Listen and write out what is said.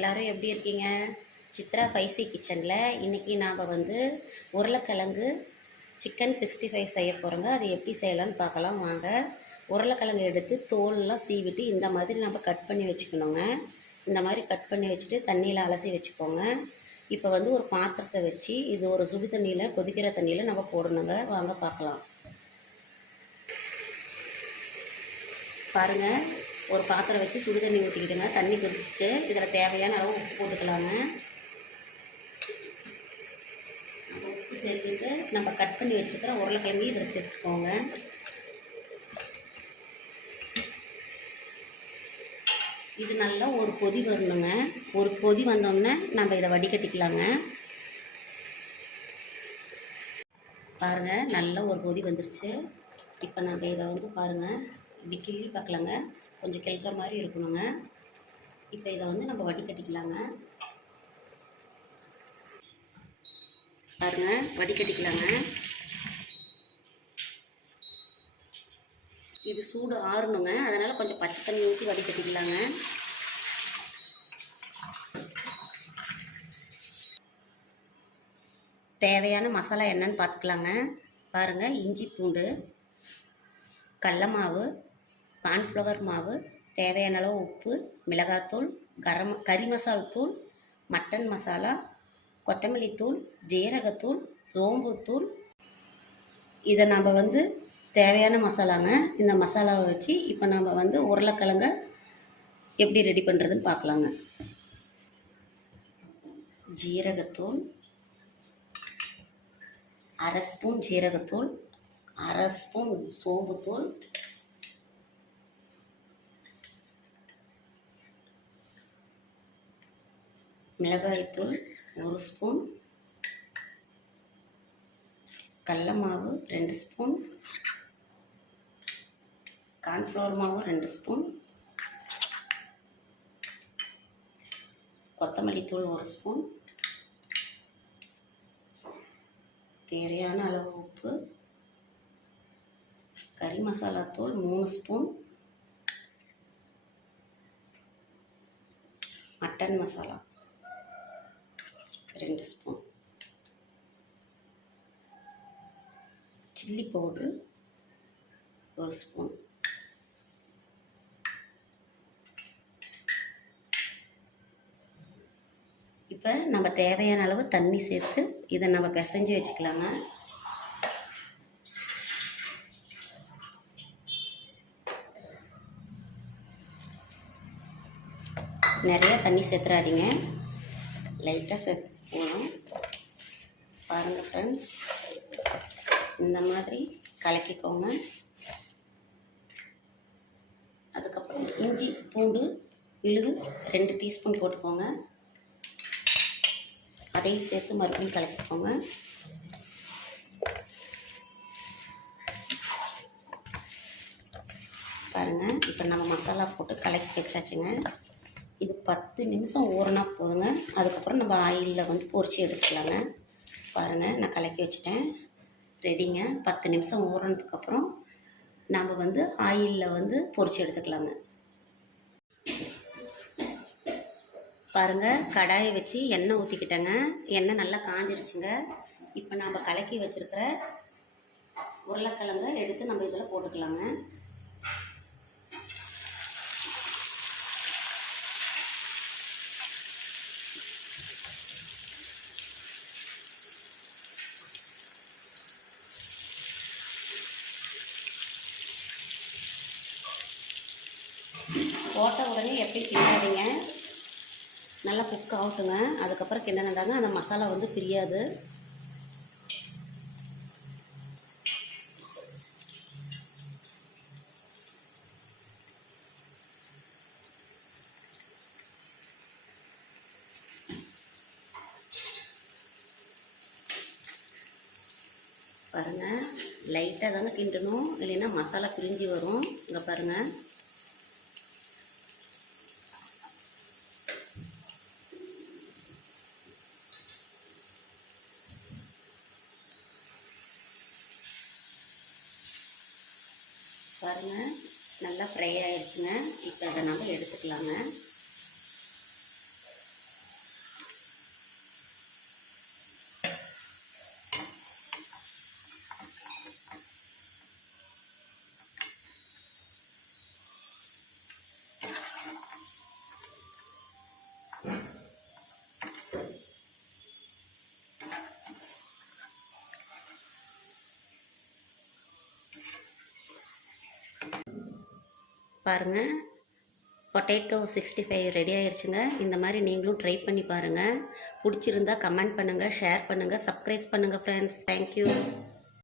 எல்லோரும் எப்படி இருக்கீங்க? சித்ரா 5C கிச்சனில் இன்றைக்கி நாம் வந்து உருளைக்கிழங்கு சிக்கன் 65 செய்ய போகிறோங்க. அது எப்படி செய்யலான்னு பார்க்கலாம் வாங்க. உருளைக்கிழங்கு எடுத்து தோல்லாம் சீவிட்டு இந்த மாதிரி நம்ம கட் பண்ணி வச்சுக்கணுங்க. இந்த மாதிரி கட் பண்ணி வச்சுட்டு தண்ணியில் அலசி வச்சுக்கோங்க. இப்போ வந்து ஒரு பாத்திரத்தை வச்சு இது ஒரு சுடு தண்ணியில் கொதிக்கிற தண்ணியில் நம்ம போடணுங்க. வாங்க பார்க்கலாம். பாருங்கள், ஒரு பாத்திரம் வச்சு சுடு தண்ணி ஊற்றிக்கிட்டுங்க. தண்ணி கொதிச்சுட்டு இதில் தேவையான அளவு உப்பு போட்டுக்கலாங்க. உப்பு சேர்த்துட்டு நம்ம கட் பண்ணி வச்சுருக்கிற உருளைக்கிழங்கு இதில் சேர்த்துக்கோங்க. இது நல்லா ஒரு கொதி வரணுங்க. ஒரு கொதி வந்தோடனே நம்ம இதை வடிகட்டிக்கலாங்க. பாருங்கள், நல்லா ஒரு கொதி வந்துருச்சு. இப்போ நம்ம இதை வந்து பாருங்கள், இப்படி கிள்ளி பார்க்கலாங்க. கொஞ்சம் கிள்ற மாதிரி இருக்கணுங்க. இப்போ இதை வந்து நம்ம வடிகட்டிக்கலாங்க. பாருங்கள், வடிகட்டிக்கலாங்க. இது சூடு ஆறணுங்க. அதனால் கொஞ்சம் பச்சை தண்ணி ஊற்றி வடிகட்டிக்கலாங்க. தேவையான மசாலா என்னன்னு பார்த்துக்கலாங்க. பாருங்கள், இஞ்சி பூண்டு, கடல மாவு, கார்ன்ஃப்ளவர் மாவு, தேவையான அளவு உப்பு, மிளகாத்தூள், கறி மசால் தூள், மட்டன் மசாலா, கொத்தமல்லி தூள், ஜீரகத்தூள், சோம்புத்தூள். இதை நம்ம வந்து தேவையான மசாலாங்க. இந்த மசாலாவை வச்சு இப்போ நம்ம வந்து உருளைக்கிழங்க எப்படி ரெடி பண்ணுறதுன்னு பார்க்கலாங்க. ஜீரகத்தூள், அரை ஸ்பூன் ஜீரகத்தூள், அரை ஸ்பூன் சோம்புத்தூள், மிளகாய்த்தூள் 1 ஸ்பூன், கடல மாவு 2 ஸ்பூன், கார்ன்ஃப்ளவர் மாவு 2 ஸ்பூன், கொத்தமல்லி தூள் 1 ஸ்பூன், தேவையான அளவு உப்பு, கறி மசாலா தூள் 3 spoon, mutton masala 2 spoon, chilli powder 1 spoon. இப்போ நம்ம தேவையான அளவு தண்ணி சேர்த்து இதை நம்ம பிசைஞ்சு வச்சுக்கலாங்க. நிறைய தண்ணி சேர்த்துறாதீங்க, லைட்டாக சேர்த்து போகணும். பாருங்கள் ஃப்ரெண்ட்ஸ், இந்த மாதிரி கலக்கிக்கோங்க. அதுக்கப்புறம் இஞ்சி பூண்டு விழுது 2 டீஸ்பூன் போட்டுக்கோங்க. அதையும் சேர்த்து மறுபடியும் கலக்கிக்கோங்க. பாருங்கள், இப்போ நம்ம மசாலா போட்டு கலக்கி வச்சாச்சுங்க. இது 10 நிமிஷம் ஊறினா போதுங்க. அதுக்கப்புறம் நம்ம ஆயிலில் வந்து பொரிச்சு எடுத்துக்கலாங்க. பாருங்கள், நான் கலக்கி வச்சுட்டேன், ரெடிங்க. 10 நிமிஷம் ஊறினதுக்கப்புறம் நம்ம வந்து ஆயிலில் வந்து பொரிச்சு எடுத்துக்கலாங்க. பாருங்கள், கடாயை வச்சு எண்ணெய் ஊற்றிக்கிட்டேங்க. எண்ணெய் நல்லா காஞ்சிருச்சுங்க. இப்போ நம்ம கலக்கி வச்சுருக்கிற உருளைக்கிழங்கை எடுத்து நம்ம இதில் போட்டுக்கலாங்க. போட்ட உடனே எப்படி கிண்டாதீங்க, நல்லா குக் ஆகட்டுங்க. அதுக்கப்புறம் கிண்டினதாங்க அந்த மசாலா வந்து பிரியாது. பாருங்கள், லைட்டாக தாங்க கிண்டணும், இல்லைன்னா மசாலா பிரிஞ்சு வரும். இங்கே பாருங்கள், பாருங்கள் நல்லா ஃப்ரை ஆகிடுச்சுங்க. இப்போ அதை நம்ம எடுத்துக்கலாங்க. பாருங்கள், பொட்டேட்டோ 65 ரெடி ஆயிடுச்சுங்க. இந்த மாதிரி நீங்களும் ட்ரை பண்ணி பாருங்கள். பிடிச்சிருந்தா கமெண்ட் பண்ணுங்கள், ஷேர் பண்ணுங்கள், சப்ஸ்கிரைப் பண்ணுங்கள் ஃப்ரெண்ட்ஸ். தேங்க்யூ.